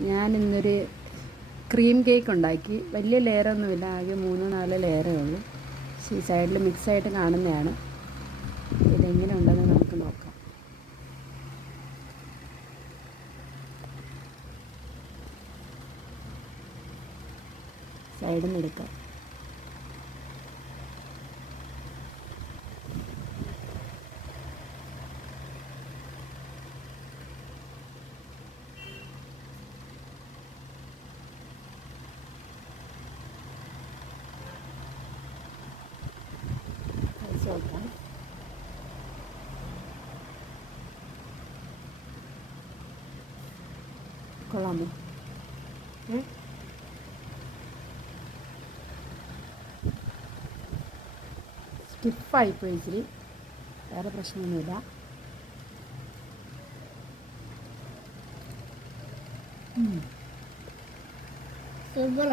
ഞാൻ ഇന്നൊരു cream cake ഉണ്ടാക്കി. വലിയ ലെയറൊന്നുമില്ല ആകെ മൂന്ന് നാല് ലെയറേ ഉള്ളൂ. ഈ സൈഡിൽ മിക്സായിട്ട് കാണുന്നതാണ്. ഇതെങ്ങനെ ഉണ്ടെന്ന് നമുക്ക് നോക്കാം. സൈഡിൽ നിന്ന് എടുക്കാം. നോക്കാം കൊള്ളാമോ? ഏ? സ്റ്റിഫായിപ്പോയി ഇച്ചിരി. വേറെ പ്രശ്നമൊന്നുമില്ല. സൂപ്പർ